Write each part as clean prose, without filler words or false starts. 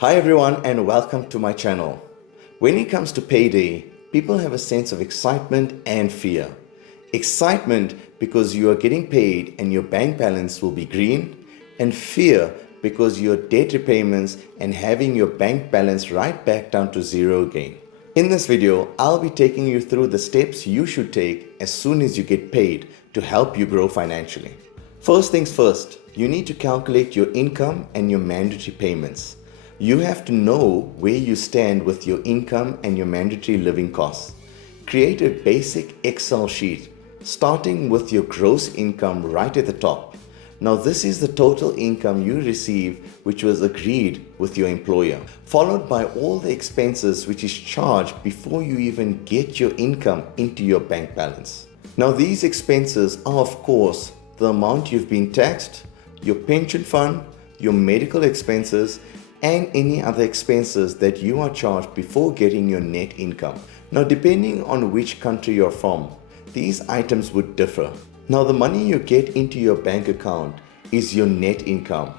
Hi everyone and welcome to my channel. When it comes to payday, people have a sense of excitement and fear. Excitement because you are getting paid and your bank balance will be green, and fear because your debt repayments and having your bank balance right back down to zero again. In this video, I'll be taking you through the steps you should take as soon as you get paid to help you grow financially. First things first, you need to calculate your income and your mandatory payments. You have to know where you stand with your income and your mandatory living costs. Create a basic Excel sheet, starting with your gross income right at the top. Now this is the total income you receive which was agreed with your employer, followed by all the expenses which is charged before you even get your income into your bank balance. Now these expenses are of course the amount you've been taxed, your pension fund, your medical expenses, and any other expenses that you are charged before getting your net income. Now depending on which country you're from, these items would differ. Now the money you get into your bank account is your net income.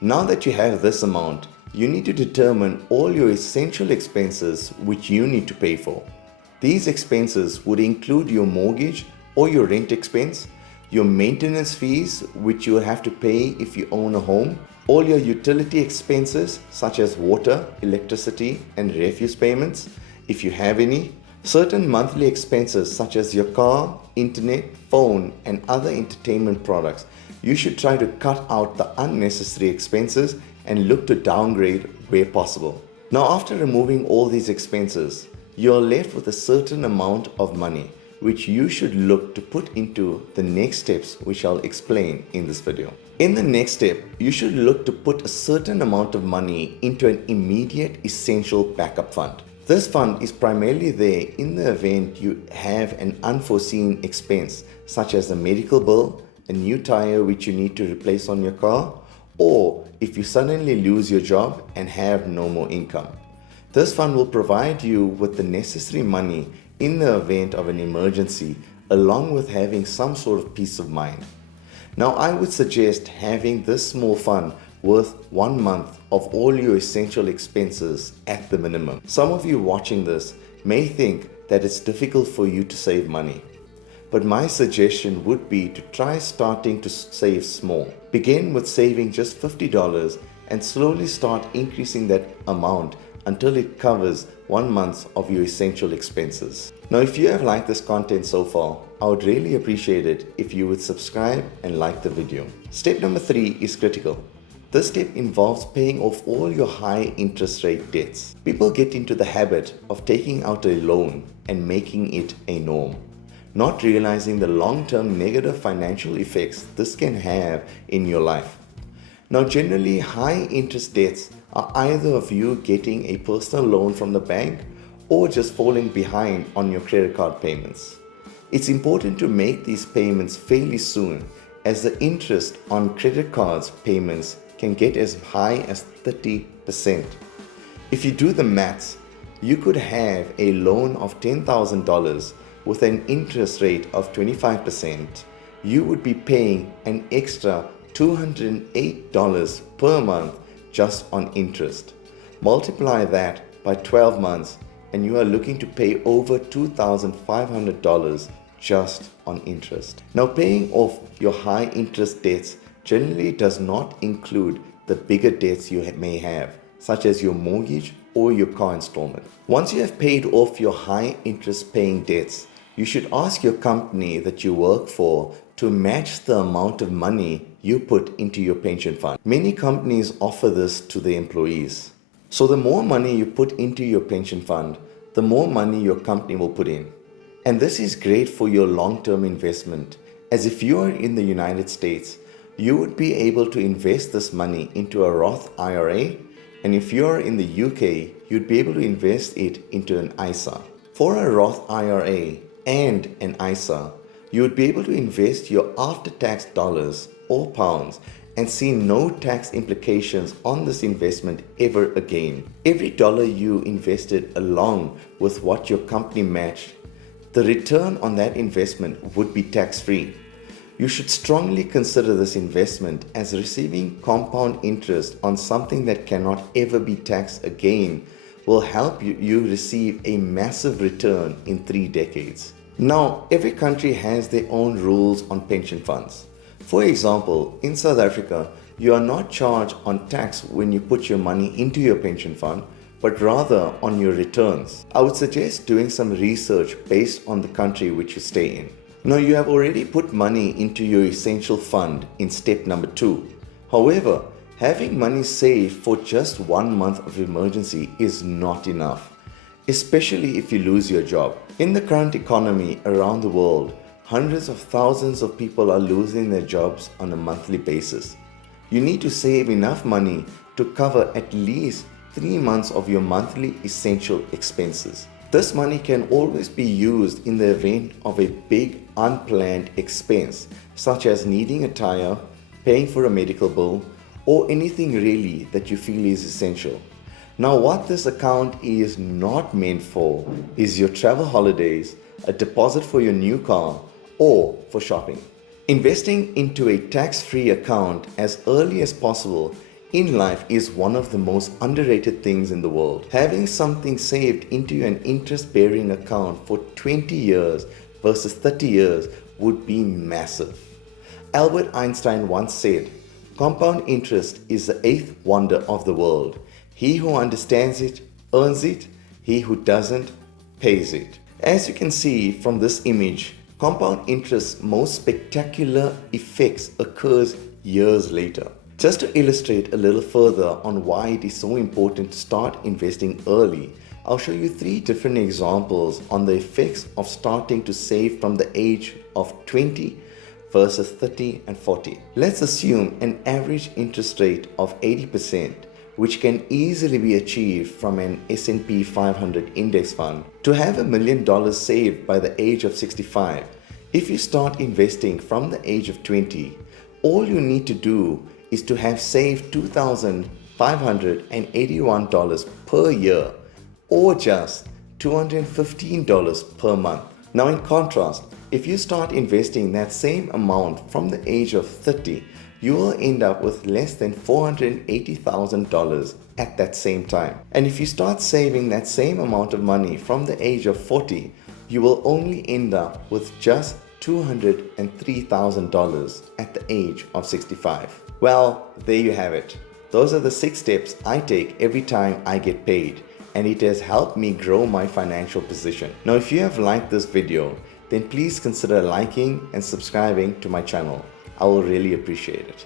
Now that you have this amount, you need to determine all your essential expenses which you need to pay for. These expenses would include your mortgage or your rent expense, your maintenance fees which you will have to pay if you own a home, all your utility expenses such as water, electricity, and refuse payments, if you have any, certain monthly expenses such as your car, internet, phone, and other entertainment products. You should try to cut out the unnecessary expenses and look to downgrade where possible. Now after removing all these expenses, you're left with a certain amount of money which you should look to put into the next steps which I'll explain in this video. In the next step, you should look to put a certain amount of money into an immediate essential backup fund. This fund is primarily there in the event you have an unforeseen expense such as a medical bill, a new tire which you need to replace on your car, or if you suddenly lose your job and have no more income. This fund will provide you with the necessary money in the event of an emergency, along with having some sort of peace of mind. Now I would suggest having this small fund worth 1 month of all your essential expenses at the minimum. Some of you watching this may think that it's difficult for you to save money, but my suggestion would be to try starting to save small. Begin with saving just $50 and slowly start increasing that amount until it covers 1 month of your essential expenses. Now if you have liked this content so far, I would really appreciate it if you would subscribe and like the video. Step number 3 is critical. This step involves paying off all your high interest rate debts. People get into the habit of taking out a loan and making it a norm, not realizing the long-term negative financial effects this can have in your life. Now generally high interest debts are either of you getting a personal loan from the bank or just falling behind on your credit card payments. It's important to make these payments fairly soon, as the interest on credit cards payments can get as high as 30%. If you do the maths, you could have a loan of $10,000 with an interest rate of 25%. You would be paying an extra $208 per month just on interest. Multiply that by 12 months and you are looking to pay over $2,500 just on interest. Now paying off your high interest debts generally does not include the bigger debts you may have, such as your mortgage or your car installment. Once you have paid off your high interest paying debts, you should ask your company that you work for to match the amount of money you put into your pension fund. Many companies offer this to their employees. So the more money you put into your pension fund, the more money your company will put in. And this is great for your long-term investment, as if you are in the United States, you would be able to invest this money into a Roth IRA, and if you are in the UK, you'd be able to invest it into an ISA. For a Roth IRA and an ISA, you would be able to invest your after-tax dollars or pounds and see no tax implications on this investment ever again. Every dollar you invested along with what your company matched, the return on that investment would be tax-free. You should strongly consider this investment as receiving compound interest on something that cannot ever be taxed again will help you receive a massive return in 3 decades. Now, every country has their own rules on pension funds. For example, in South Africa, you are not charged on tax when you put your money into your pension fund, but rather on your returns. I would suggest doing some research based on the country which you stay in. Now, you have already put money into your essential fund in step number 2. However, having money saved for just 1 month of emergency is not enough, especially if you lose your job. In the current economy around the world, hundreds of thousands of people are losing their jobs on a monthly basis. You need to save enough money to cover at least 3 months of your monthly essential expenses. This money can always be used in the event of a big unplanned expense, such as needing a tire, paying for a medical bill, or anything really that you feel is essential. Now, what this account is not meant for is your travel holidays, a deposit for your new car, or for shopping. Investing into a tax-free account as early as possible in life is one of the most underrated things in the world. Having something saved into an interest-bearing account for 20 years versus 30 years would be massive. Albert Einstein once said, "Compound interest is the 8th wonder of the world. He who understands it earns it, he who doesn't pays it." As you can see from this image, compound interest's most spectacular effects occurs years later. Just to illustrate a little further on why it is so important to start investing early, I'll show you 3 different examples on the effects of starting to save from the age of 20 versus 30 and 40. Let's assume an average interest rate of 80%, which can easily be achieved from an S&P 500 index fund. To have $1 million saved by the age of 65, if you start investing from the age of 20, all you need to do is to have saved $2,581 per year, or just $215 per month. Now, in contrast, if you start investing that same amount from the age of 30, you will end up with less than $480,000 at that same time. And if you start saving that same amount of money from the age of 40, you will only end up with just $203,000 at the age of 65. Well, there you have it. Those are the 6 steps I take every time I get paid, and it has helped me grow my financial position. Now, if you have liked this video, then please consider liking and subscribing to my channel. I will really appreciate it.